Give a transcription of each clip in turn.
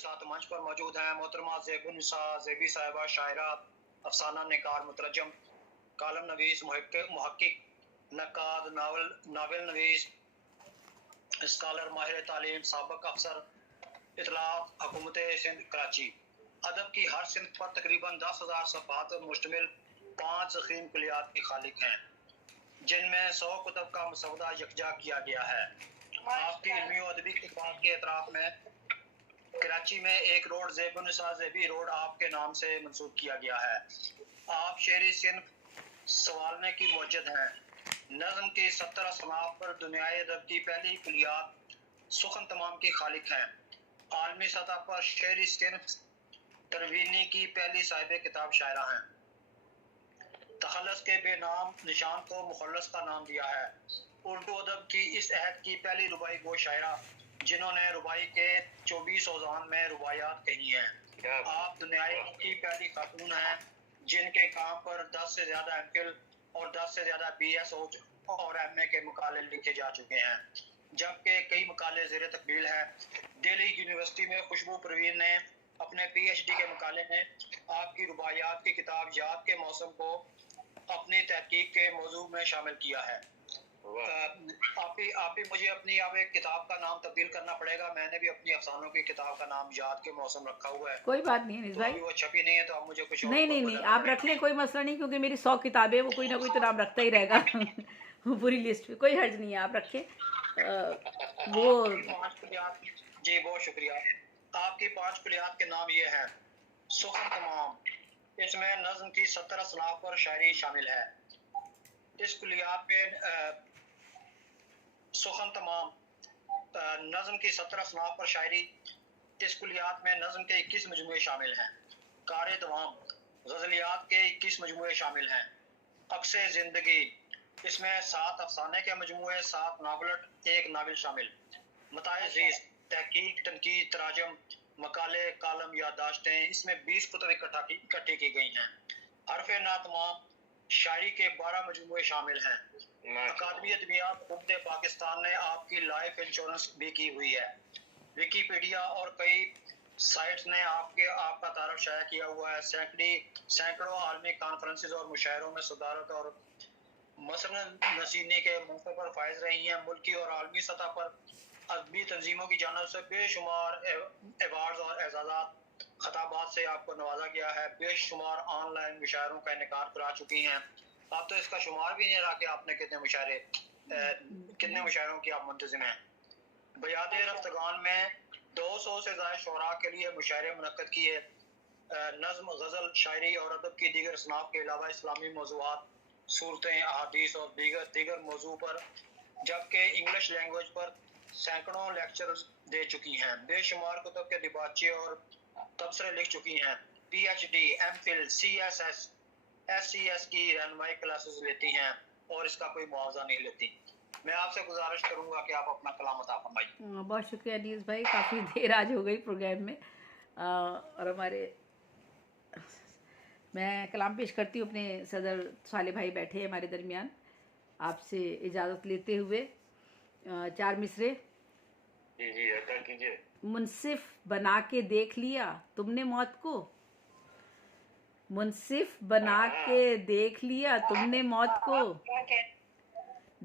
साथ मंच पर मौजूद हैं मोहतरमा ज़ेबुन्निसा ज़ेबी साहिबा, शायरा, अफसाना निगार, मुतरजम, कालम नवीस, मुहक्किक, नक्काद, नावल नवीस, स्कॉलर, माहिर तालीम, साबिक अफसर इतलात, हुकूमत सिंध कराची। अदब की हर सिंध पर तकरीबन 10,000 सफ़हात पर मुश्तमिल 5 ज़ख़ीम कुलियात के खालिक हैं, जिनमें 100 कुतब का मसौदा यकजा किया गया है। आपकी इल्मी और अदबी खिदमत के एतराफ़ में कराची में एक रोड ज़ेबुन्निसा ज़ेबी रोड आपके नाम से मंसूब किया गया है। आप शेरी सिंध संवालने की मौजद हैं। नज़्म की 70 असनाफ पर दुनियाई अदब की पहली कुलियात सुखन तमाम की खालिक हैं। आलमी सतह पर शेरी सिंध तरवीनी की पहली साहिब किताब शायरा हैं। तखल्लुस के बेनाम निशान को मुखल्लस का नाम दिया है। उर्दू अदब की इस अहद की पहली रुबाई वो शायरा जिन्होंने रुबाई के 24 औज़ान में रुबायात कही हैं। आप दुनियाई की पहली खातून हैं जिनके काम पर 10 से ज़्यादा एमफिल और 10 से ज़्यादा BS और MA के मकाले लिखे जा चुके हैं, जबकि कई मकाले ज़ेर तकमील है। दिल्ली यूनिवर्सिटी में खुशबू परवीन ने अपने PhD के मकाले में आपकी रुबायात की किताब याद के मौसम को अपनी तहकीक के मौजू में शामिल किया है। आप ही मुझे अपनी अब एक किताब का नाम तब्दील करना पड़ेगा। मैंने भी अपनी अफसानों की किताब का नाम याद के मौसम रखा हुआ है। कोई बात नहीं अनीस भाई, वो छपी नहीं है तो अब मुझे कुछ और नहीं आप रख लें, कोई मसला नहीं, क्योंकि मेरी 100 किताबें, वो कोई ना कोई तो नाम रखता ही रहेगा वो पूरी लिस्ट में, कोई हर्ज नहीं है, आप रखें। वो जी बहुत शुक्रिया। आपकी 5 कुलियात के नाम ये हैं। सुखन तमाम, इसमें नज़्म की 70 असनाफ पर शायरी शामिल है। इस कुलियात में सुखन तमाम नज़्म की 70 असनाफ पर शायरी। इस कुलियात में नज़्म के 21 मजमूए शामिल हैं। कार दवाम गज़लियात के 21 मजमूए शामिल हैं। अक्से ज़िंदगी, इसमें 7 अफसाने के मजमूए, 7 नावलट, 1 नावल शामिल। मताए ज़ीस्त, तहकीक, तनकीद, तराजम, मकाले, कालम, याददाश्तें, इसमें 20 कुतुब इकट्ठी की गई हैं। हरफ नातमाम शायरी के 12 मजमूए शामिल हैं। अकादमी अदबियात हुकूमत पाकिस्तान ने आपकी लाइफ इंश्योरेंस भी की हुई है। विकीपीडिया और कई साइट्स ने आपका तारफ शाया किया हुआ है। सैकड़ों आलमी कॉन्फ्रेंसेस और मुशायरों में सदारत और मसलन नसीनी के मौके पर फायज रही हैं। मुल्की और आलमी सतह पर अदबी तंजीमों की जानिब से बेशुमार एवार्ड्स और एजाज़ात खताबात से आपको नवाजा गया है। बेशुमार ऑनलाइन मुशायरों का इनेकार करा चुकी हैं। आप तो इसका शुमार भी नहीं रहा कि आपने कितने मुशायरों की आप मुंतजिम हैं। बयाद रफ्तगान में 200 से ज़्यादा शुरा के लिए मुशायरे मुनक्कद किए। नज़्म, गज़ल, शायरी और अदब की दीगर असनाफ के अलावा इस्लामी मौज़ूआत, सूरतें, अहादीस और दीगर मौजू पर, जबकि इंग्लिश लैंग्वेज पर सैकड़ों लेक्चर्स दे चुकी हैं। बेशुमार कुतुब के दिबाचे और तबसरे लिख चुकी हैं। PhD, MPhil, CSS, SCS की रहनुमाई क्लासेस लेती हैं और इसका कोई मुआवजा नहीं लेती। मैं आपसे गुजारिश करूंगा कि आप अपना कलाम अता फरमाइए। बहुत शुक्रिया अनीस भाई, काफ़ी देर आज हो गई प्रोग्राम में। और मैं कलाम पेश करती हूँ। अपने सदर साले भाई बैठे हैं हमारे दरमियान, आपसे इजाज़त लेते हुए 4 मिसरे। जी अता कीजिए। मुनसिफ बना के देख लिया तुमने मौत को, मुनसिफ बना के देख लिया तुमने मौत को,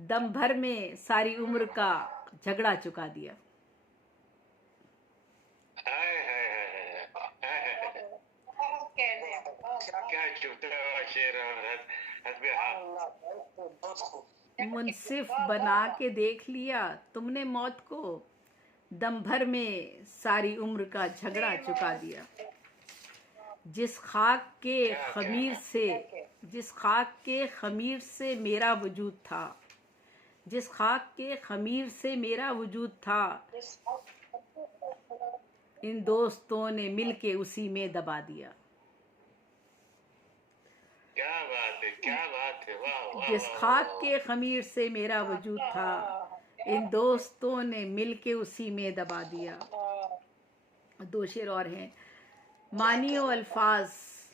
दम भर में सारी उम्र का झगड़ा चुका दिया। मुनसिफ बना के देख लिया तुमने मौत को, दम भर में सारी उम्र का झगड़ा चुका दिया। जिस खाक के खमीर से मेरा वजूद था, जिस खाक के खमीर से मेरा वजूद था, इन दोस्तों ने मिलके उसी में दबा दिया। क्या बात है, वाह। जिस खाक के खमीर से मेरा वजूद था, इन दोस्तों ने मिलके उसी में दबा दिया। 2 शेर और हैं। मानियो अल्फाज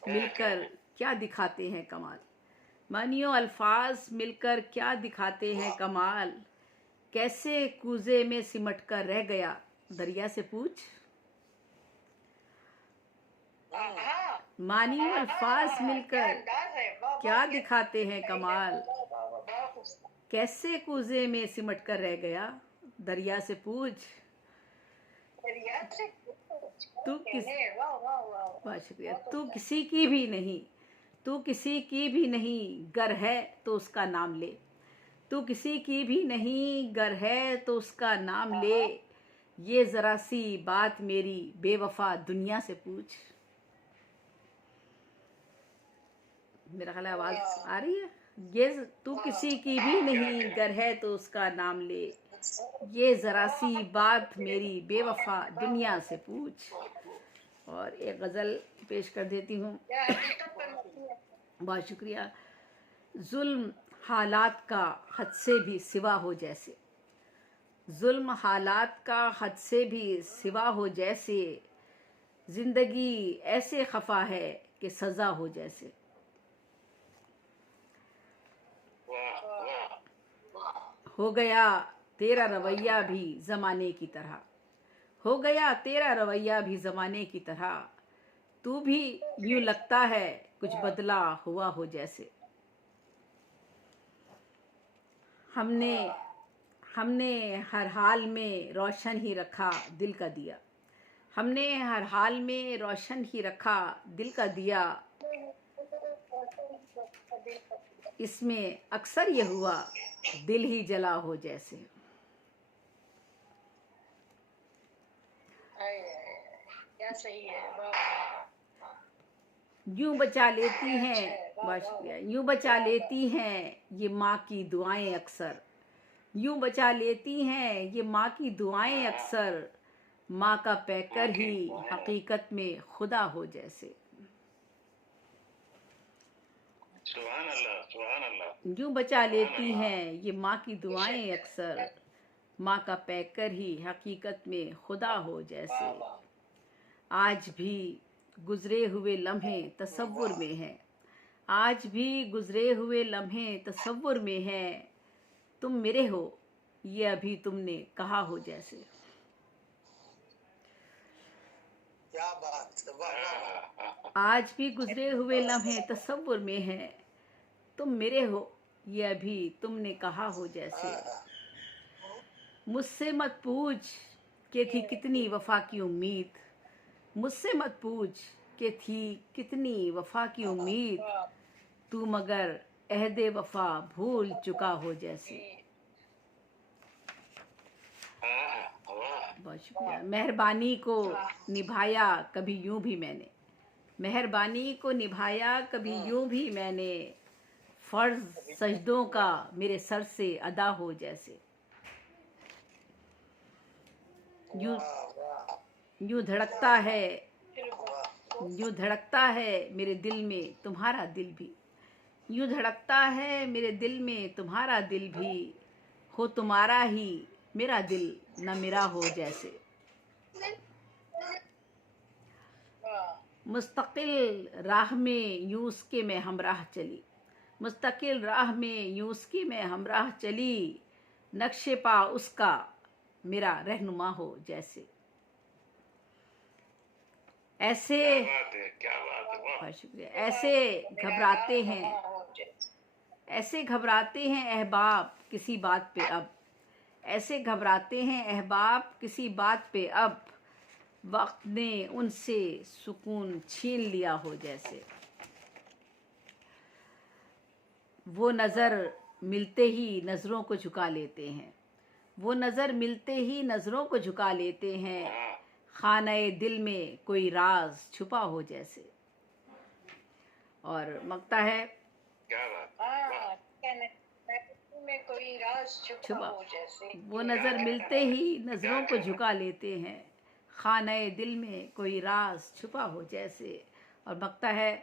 मिलकर क्या दिखाते हैं कमाल, मानियो अल्फाज मिलकर क्या दिखाते हैं कमाल, कैसे कूजे में सिमट कर रह गया दरिया से पूछ, मानी और अल्फाज मिलकर अंदाज है, वाह, क्या वाह, दिखाते हैं कमाल। वाह, वाह, वाह, वाह, वाह, कैसे कूजे में सिमट कर रह गया, दरिया से पूछ दरिया से तू किस कहने, वाह, वाह, वाह, वाह, बहुत शुक्रिया। बहुत तू अच्छा। किसी की भी नहीं, तू किसी की भी नहीं, गर है तो उसका नाम ले। तू किसी की भी नहीं, गर है तो उसका नाम ले। ये जरा सी बात मेरी बेवफा दुनिया से पूछ। मेरा ख्याल है आवाज आ रही है। ये तू किसी की भी नहीं, गर है तो उसका नाम ले। ये जरा सी बात मेरी बेवफा दुनिया से पूछ। और एक गजल पेश कर देती हूँ। क्या हकीकत पर मबनी है। बहुत शुक्रिया। जुल्म हालात का हद से भी सिवा हो जैसे, जुल्म हालात का हद से भी सिवा हो जैसे, जिंदगी ऐसे खफा है कि सजा हो जैसे। हो गया तेरा रवैया भी जमाने की तरह, हो गया तेरा रवैया भी जमाने की तरह। तू भी यूं लगता है कुछ बदला हुआ हो जैसे। हमने हमने हर हाल में रोशन ही रखा दिल का दिया, हमने हर हाल में रोशन ही रखा दिल का दिया। इसमें अक्सर ये हुआ दिल ही जला हो जैसे। क्या सही है, वाह, वाह, यूं बचा लेती हैं, बहुत शुक्रिया। यूं बचा लेती हैं ये माँ की दुआएं अक्सर, यूं बचा लेती हैं ये माँ की दुआएं अक्सर। माँ का पैकर ही हकीकत में खुदा हो जैसे। सुभान अल्लाह, सुभान अल्लाह। यूं बचा लेती हैं ये माँ की दुआएं अक्सर, माँ का पैकर ही हकीकत में खुदा हो जैसे। आज भी गुजरे हुए लम्हे तसव्वुर में हैं, आज भी गुजरे हुए लम्हे तसव्वुर में हैं। तुम मेरे हो ये अभी तुमने कहा हो जैसे। क्या बात, वाह। आज भी गुजरे हुए लम्हे तसव्वुर में हैं, तुम मेरे हो ये अभी तुमने कहा हो जैसे। मुझसे मत पूछ कि थी कितनी वफा की उम्मीद, मुझसे मत पूछ कि थी कितनी वफा की उम्मीद। तू मगर अहदे वफा भूल चुका हो जैसे। बहुत शुक्रिया। मेहरबानी को निभाया कभी यूं भी मैंने, मेहरबानी को निभाया कभी यूं भी मैंने। फर्ज सजदों का मेरे सर से अदा हो जैसे। यूं यूं धड़कता है, यूं धड़कता है मेरे दिल में तुम्हारा दिल भी, यूं धड़कता है मेरे दिल में तुम्हारा दिल भी। हो तुम्हारा ही मेरा दिल न मेरा हो जैसे। मुस्तकिल राह में यूं उसके मैं हमराह चली, मुस्तकिल राह में यूं उसकी मैं हमराह चली। नक्शे पा उसका मेरा रहनुमा हो जैसे। ऐसे क्या बात है, बहुत शुक्रिया। ऐसे घबराते हैं, ऐसे घबराते हैं अहबाब किसी बात पे अब, ऐसे घबराते हैं अहबाब किसी बात पे अब। वक्त ने उनसे सुकून छीन लिया हो जैसे। वो नज़र मिलते ही नज़रों को झुका लेते हैं, वो नज़र मिलते ही नज़रों को झुका लेते हैं। खाने दिल में कोई राज छुपा हो जैसे। और मकता है क्या बात, में कोई राज छुपा हो जैसे। वो नज़र मिलते ही नज़रों को झुका लेते हैं, खाने दिल में कोई राज छुपा हो जैसे। और मकता है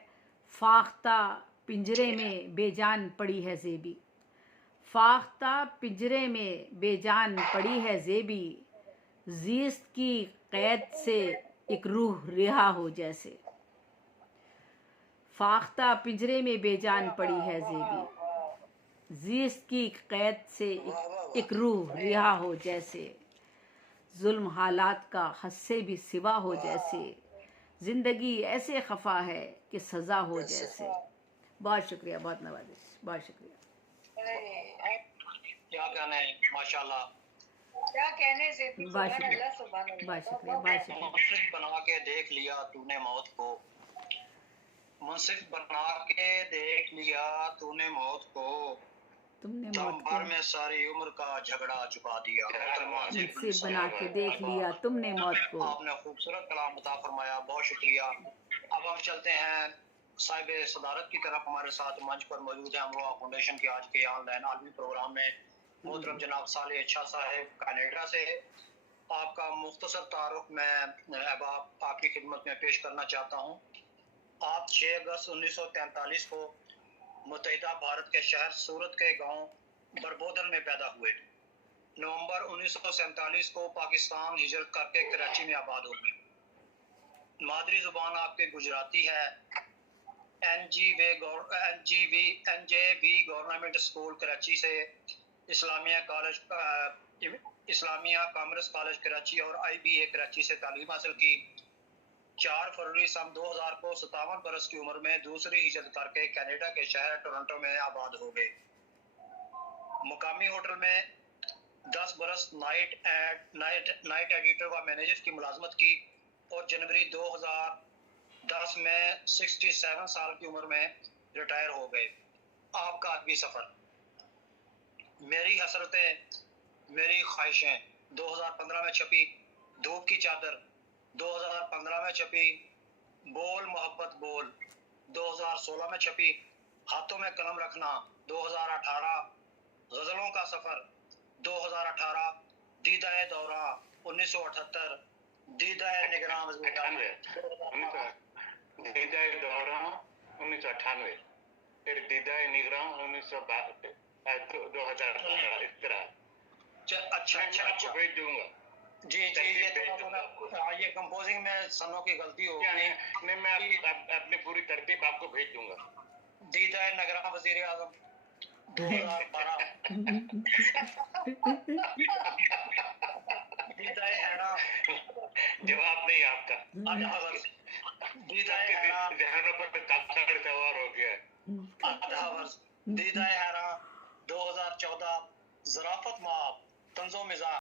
फाख्ता पिंजरे में बेजान पड़ी है ज़ेबी, फाख्ता पिंजरे में बेजान पड़ी है ज़ेबी। ज़ीस्त की कैद से एक रूह रिहा हो जैसे। फाख्ता पिंजरे में बेजान पड़ी है ज़ेबी, ज़ीस्त की कैद से एक रूह रिहा हो जैसे। जुल्म हालात का हद से भी सिवा हो जैसे, जिंदगी ऐसे खफा है कि सजा हो जैसे। बहुत शुक्रिया, बहुत नवाजिश, बहुत शुक्रिया। क्या कहने, माशाल्लाह। क्या कहने से भी बहुत सुभान शुक्रिया, अल्लाह, सुभान अल्लाह। बहुत शुक्रिया, बहुत शुक्रिया। मुंसिफ बना के देख लिया तूने मौत को, मुंसिफ बना के देख लिया तूने मौत को, तुमने दम मौत भर को में सारी उम्र का झगड़ा चुका दिया। मुझसे बना के देख लिया तुमने मौत को। आपने खूबसूरत कलाम अता फरमाया, बहुत शुक्रिया। अब हम चलते हैं साहिब सदारत की तरफ। हमारे साथ मंच पर मौजूद है अमरोहा फाउंडेशन के आज के ऑनलाइन आलमी प्रोग्राम में मोहतरम जनाब साले अच्छा साहब कनाडा से। आपका मुख्तसर तारुफ मैं अहबाब आपकी खिदमत में पेश करना चाहता हूँ। आप 6 अगस्त 1943 को मुत्तहिदा भारत के शहर सूरत के गांव बरबोदर में पैदा हुए। नवंबर 1947 को पाकिस्तान हिजरत करके कराची में आबाद हो गए। मादरी जुबान आपके गुजराती है। एनजेबी गवर्नमेंट स्कूल कराची से इस्लामिया कॉमर्स कॉलेज कराची और IBA कराची से तालीम हासिल की। 4 फरवरी सन 2000 को 57 बरस की उम्र में दूसरी हिजरत करके कनाडा के शहर टोरंटो में आबाद हो गए। मुकामी होटल में 10 बरस नाइट एडिटर व मैनेजर की मुलाजमत की और जनवरी 2010 में 67 साल की उम्र में रिटायर हो गए। आपका अदबी सफर, मेरी हसरतें मेरी ख्वाहिशें 2015 में छपी। धूप की चादर 2015 में छपी। बोल मोहब्बत बोल 2016 में छपी। हाथों में कलम रखना 2018। गजलों का सफर 2018। दीदाए दौरा 1978। दीदाए निगरां 1998, फिर दीदाए निगरां 2018, इस तरह। अच्छा, आपको भेज दूंगा। जी, ये कंपोजिंग में सनों की गलती हो गई। नहीं, मैं अपनी पूरी तरतीब आपको भेज दूंगा। दीदाए निगरां वजीर आजम 2012। दीदाए हैरा जवाब नहीं आपका। दीदाए हैरा जहानों पर ताकत सवार हो गया। दीदाए हैरा 2014। ज़राफ़त माफ़ तंज़ो मिज़ाज